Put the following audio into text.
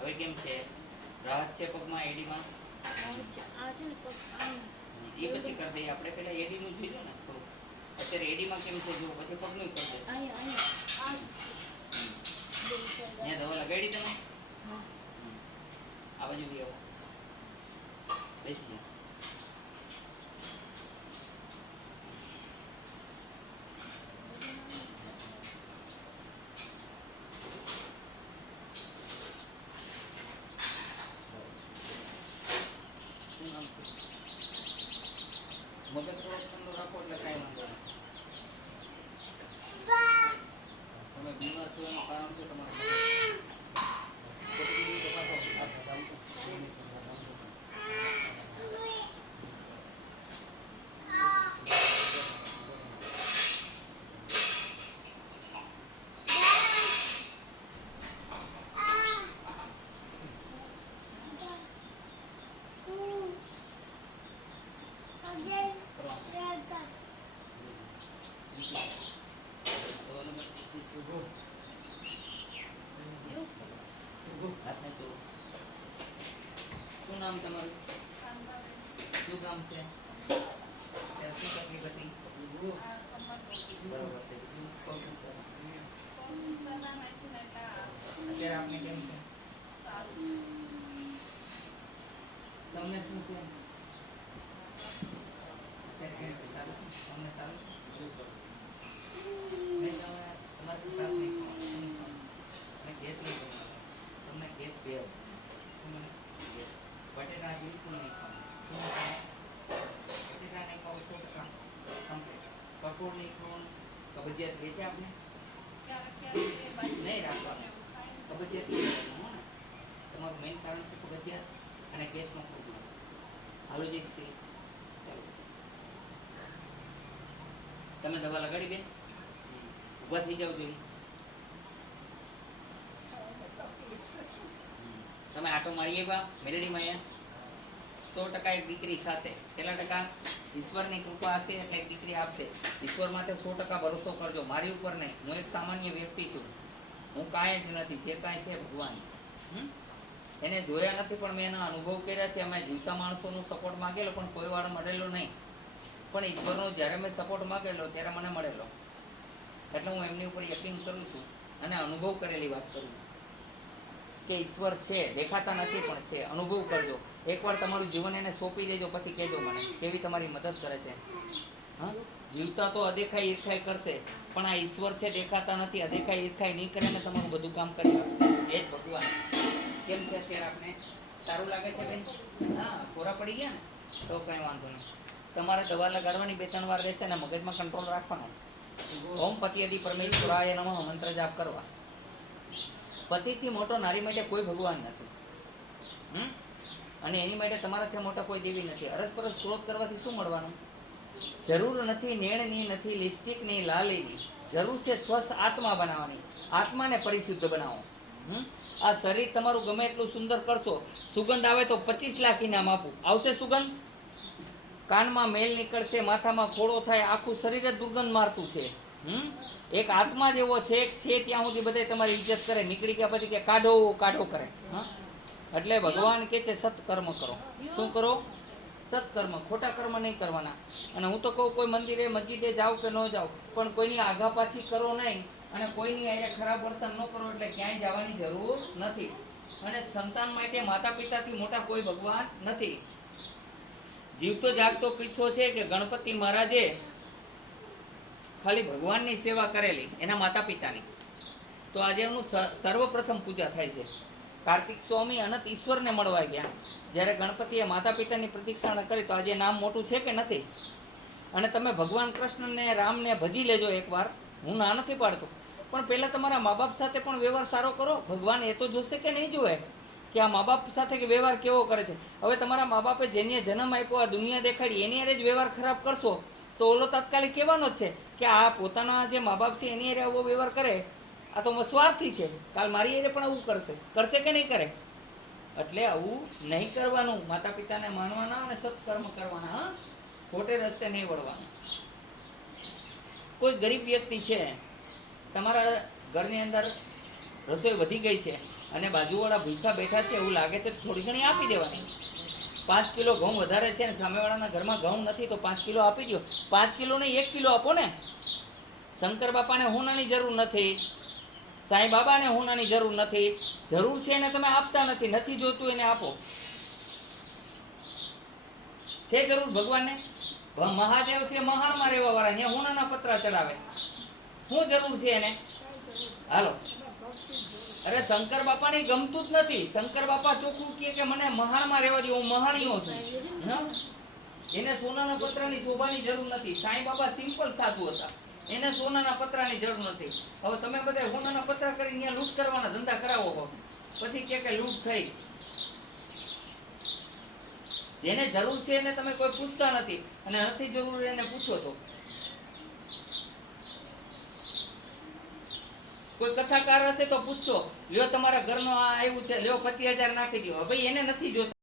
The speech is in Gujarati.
હવે કેમ છે? રાહત છે પગમાં, એડીમાં? આ છે ને પગ આમ એ પછી કરી દઈએ આપણે. પેલા એડી નું જોઈ લો ને થોડું. અત્યારે એડીમાં કેમ છે જો, પછી પગનું કરી દે. અહીંયા અહીંયા દવા લગાડી તમે? હા. આ બાજુ બી આવો, બેસી જાઓ. મગજ થોડોક ઠંડો રાખો એટલે કાંઈ વાંધો નહીં. તમે બીમાર છો એનું કારણ છે તમારે શું નામ તમારું? શું કામ છે? ત્યાં શું તકલીફ હતી? બરોબર છે. અત્યારે આપને કેમ છે? તમને શું છે? અત્યારે કેમ છે? સારું છે? તમને સારું છે? નહીં, તમારે ત્રાસ નહીં થવાનો. અને ગેસ નહીં થવાનો. તમને ગેસ બે બટેટા બિલકુલ નહીં ખાવાનું. બટેટા નહીં ખાવ તો કઠોળ નહીં ખાવાનું. કબજિયાત રહેશે આપને? નહીં રાખવાનું. કબજિયાત નહીં રાખવાનું ને. તમારું મેઇન કારણ છે કબજિયાત અને ગેસનો પ્રોબ્લેમ. હાલો જે રીતે ચાલો તમે દવા લગાડી બેન? ઊભા થઈ જાવ જોઈએ. તમે આટો મારી આવ્યા મેલેડીમાં? અહીંયા 100% એક દીકરી ખાશે. કેટલા ટકા? ઈશ્વરની કૃપા હશે એટલે એક દીકરી આપશે. ઈશ્વર માટે 100% ભરોસો કરજો, મારી ઉપર નહીં. હું એક સામાન્ય વ્યક્તિ છું. હું કાંઈ જ નથી. જે કાંઈ છે ભગવાન છે. એને જોયા નથી પણ મેં એના અનુભવ કર્યા છે. અમે જીવતા માણસોનો સપોર્ટ માંગેલો પણ કોઈ વાર મળેલો નહીં. પણ ઈશ્વરનો જ્યારે મેં સપોર્ટ માંગેલો ત્યારે મને મળેલો. એટલે હું એમની ઉપર યકીન કરું છું અને અનુભવ કરેલી વાત કરું કે ઈશ્વર છે. દેખાતા નથી પણ છે. અનુભવ કરજો. એકવાર તમારું જીવન એને સોંપી દેજો, પછી કહેજો મને કેવી તમારી મદદ કરે છે. હા, જીવતા તો અદેખાઈ ઈર્ખાઈ કરશે પણ આ ઈશ્વર છે, દેખાતા નથી. અદેખાઈ ઈર્ખાઈ નહીં કરે ને તમારું બધું કામ કરી આપશે. એ જ ભગવાન. કેમ છે અત્યારે આપને? સારું લાગે છે બેન? હા, કોરા પડી ગયા ને તો કઈ વાંધો નહીં. તમારે દવા લગાડવાની 2-3 વાર રહેશે ને મગજમાં કંટ્રોલ રાખવાનો. ઓમ પતિયદી પરમેશ્વરાય નમઃ મંત્ર જાપ કરવા. પતિથી મોટો નારી માટે કોઈ ભગવાન નથી. અને એની માટે તમારાથી મોટા કોઈ દેવી નથી. અરસપરસ ક્રોધ કરવાથી શું મળવાનું? જરૂર નથી નેણની, નથી લિપસ્ટિકની, લાલીની. જરૂર છે સ્વસ્થ આત્મા બનાવવાની. આત્માને પરિશુદ્ધ બનાવો. આ શરીર તમારું ગમે એટલું સુંદર કરશો, સુગંધ આવે તો 25 લાખ ઇનામ આપું. આવશે સુગંધ? કાનમાં મેલ નીકળશે, માથામાં ફોડો થાય, આખું શરીર જ દુર્ગંધ મારતું છે. એક આત્મા જેવો છે ત્યાં સુધી બધા તમારી ઇજ્જત કરે. નીકળી ગયા પછી કે કાઢો કાઢો કરે. એટલે ભગવાન કે છે સત્કર્મ કરો. શું કરો? સત્કર્મ. ખોટા કર્મ નહીં કરવાના. અને હું તો કહું કોઈ મંદિરે મસ્જિદે જાઓ કે ન જાઓ પણ કોઈની આગા પાછી કરો નહીં અને કોઈની અહીંયા ખરાબ વર્તન ન કરો. એટલે ક્યાંય જવાની જરૂર નથી. અને સંતાન માટે માતા પિતાથી મોટા કોઈ ભગવાન નથી. જીવતો જાગતો કિસ્સો છે કે ગણપતિ મહારાજે ખાલી ભગવાનની સેવા કરેલી, એના માતા પિતાની. તો આજે એમનું સર્વપ્રથમ પૂજા થાય છે. કાર્તિક સ્વામી અનંત ઈશ્વરને મળવા ગયા. જ્યારે ગણપતિએ માતા પિતાની પ્રતીક્ષા કરી તો આજે નામ મોટું છે કે નથી? અને તમે ભગવાન કૃષ્ણને રામને ભજી લેજો એકવાર. હું ના નથી પાડતો પણ પહેલા તમારા મા બાપ સાથે પણ વ્યવહાર સારો કરો. ભગવાન એ તો જોશે કે નહીં જોવે કે આ મા બાપ સાથે કે વ્યવહાર કેવો કરે છે. હવે તમારા મા બાપે જેને જન્મ આપ્યો, આ દુનિયા દેખાડી, એની હારે જ વ્યવહાર ખરાબ કરશો તો ઓલો તાત્કાલિક કહેવાનો જ છે કે આ પોતાના જે મા બાપ છે એની હારે આવો વ્યવહાર કરે, આ તો સ્વાર્થી છે, કાલ મારી હારે પણ આવું કરશે કે નહીં કરે? એટલે આવું નહીં કરવાનું. માતા પિતાને માનવાના અને સત્કર્મ કરવાના. હા, ખોટે રસ્તે નહીં વળવાનું. કોઈ ગરીબ વ્યક્તિ છે તમારા ઘરની અંદર રસોઈ વધી ગઈ છે અને બાજુવાળા ભૂખા બેઠા છે એવું લાગે છે, થોડી ઘણી આપી દેવાની. 5 કિલો ઘઉં વધારે છે ને સામેવાળાના ઘરમાં ઘઉં નથી તો 5 કિલો આપી દો. 5 કિલો નહીં 1 કિલો આપો ને. શંકર બાપાને હોનાની જરૂર નથી, સાંઈ બાબાને હોનાની જરૂર નથી. જરૂર છે એને તમે આપતા નથી, નથી જોતું એને આપો. છે જરૂર ભગવાનને? મહાદેવ છે મહાણમાં રહેવા વાળા, અહીંયા હોનાના પતરા ચડાવે. શું જરૂર છે એને? હાલો. અરે શંકર બાપાને ગમતું જ નથી. શંકર બાપા ચોખ્ખું કહે કે મને મહાણમાં રહેવા દો, હું મહાણીઓ છું. હા? એને સોનાના પતરાની શોભાની જરૂર નથી. સાંઈ બાબા સિમ્પલ સાધુ હતા, એને સોનાના પતરાની જરૂર નથી. હવે તમે બધા સોનાના પતરા કરીને અહીંયા લૂંટ કરવાના ધંધા કરાવો છો, પછી કે લૂંટ થઈ. જેને જરૂર છે એને તમે કોઈ પૂછતા નથી, અને નથી જરૂર એને પૂછો છો. કોઈ કથાકાર હશે તો પૂછશો, લ્યો તમારા ઘરનો આ આવ્યું છે, લ્યો 25,000 નાખી દો. ભાઈ એને નથી જોતા.